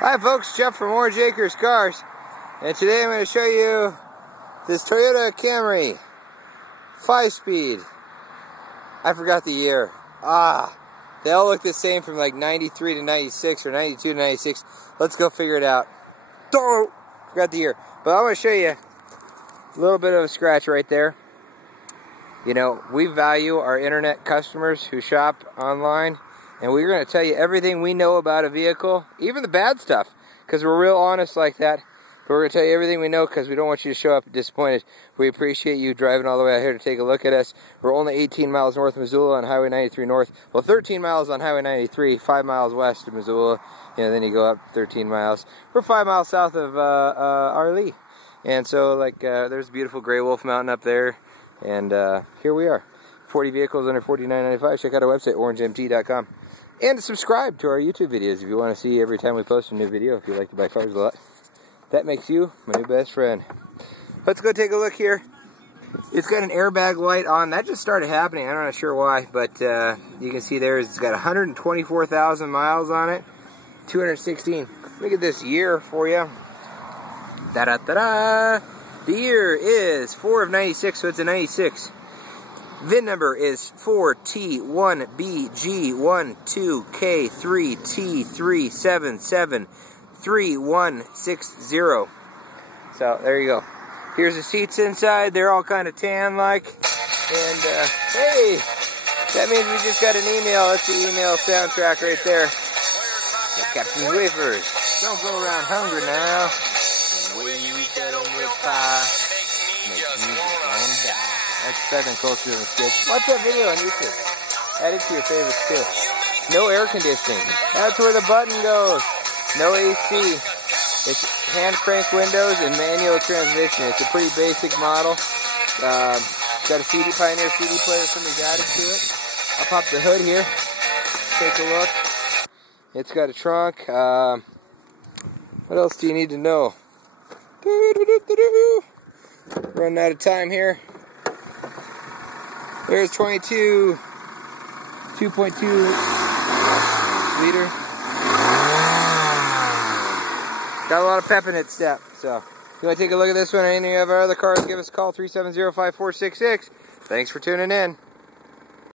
Hi folks, Jeff from Orange Acres Cars, and today I'm going to show you this Toyota Camry 5-speed. I forgot the year. They all look the same from like 93 to 96 or 92 to 96. Let's go figure it out. Forgot the year. But I want to show you a little bit of a scratch right there. You know, we value our internet customers who shop online, and we're going to tell you everything we know about a vehicle, even the bad stuff, because we're real honest like that. But we're going to tell you everything we know because we don't want you to show up disappointed. We appreciate you driving all the way out here to take a look at us. We're only 18 miles north of Missoula on Highway 93 North. Well, 13 miles on Highway 93, 5 miles west of Missoula. You know, then you go up 13 miles. We're 5 miles south of Arlee. And so, like, there's a beautiful Gray Wolf Mountain up there. And here we are. 40 vehicles under $49.95. Check out our website, orangemt.com. And subscribe to our YouTube videos if you want to see every time we post a new video, if you like to buy cars a lot. That makes you my new best friend. Let's go take a look here. It's got an airbag light on. That just started happening. I'm not sure why, but you can see there it's got 124,000 miles on it. 216. Look at this year for you. Da-da-da-da! The year is 4 of 96, so it's a 96. VIN number is 4T1BG12K3T3773160. So there you go. Here's the seats inside. They're all kind of tan-like. And hey, that means we just got an email. That's the email soundtrack right there. Captain Wafers. Don't go around hungry now. Wait that on your pie. Make music on die. That's Southern culture and sketch. Watch that video on YouTube. Add it to your favorites too. No air conditioning. That's where the button goes. No AC. It's hand crank windows and manual transmission. It's a pretty basic model. Got a Pioneer CD player. Somebody's added to it. I'll pop the hood here. Take a look. It's got a trunk. What else do you need to know? Running out of time here. There's 2.2 liter. Got a lot of pep in its step. So, if you want to take a look at this one or any of our other cars, give us a call, 370-5466. Thanks for tuning in.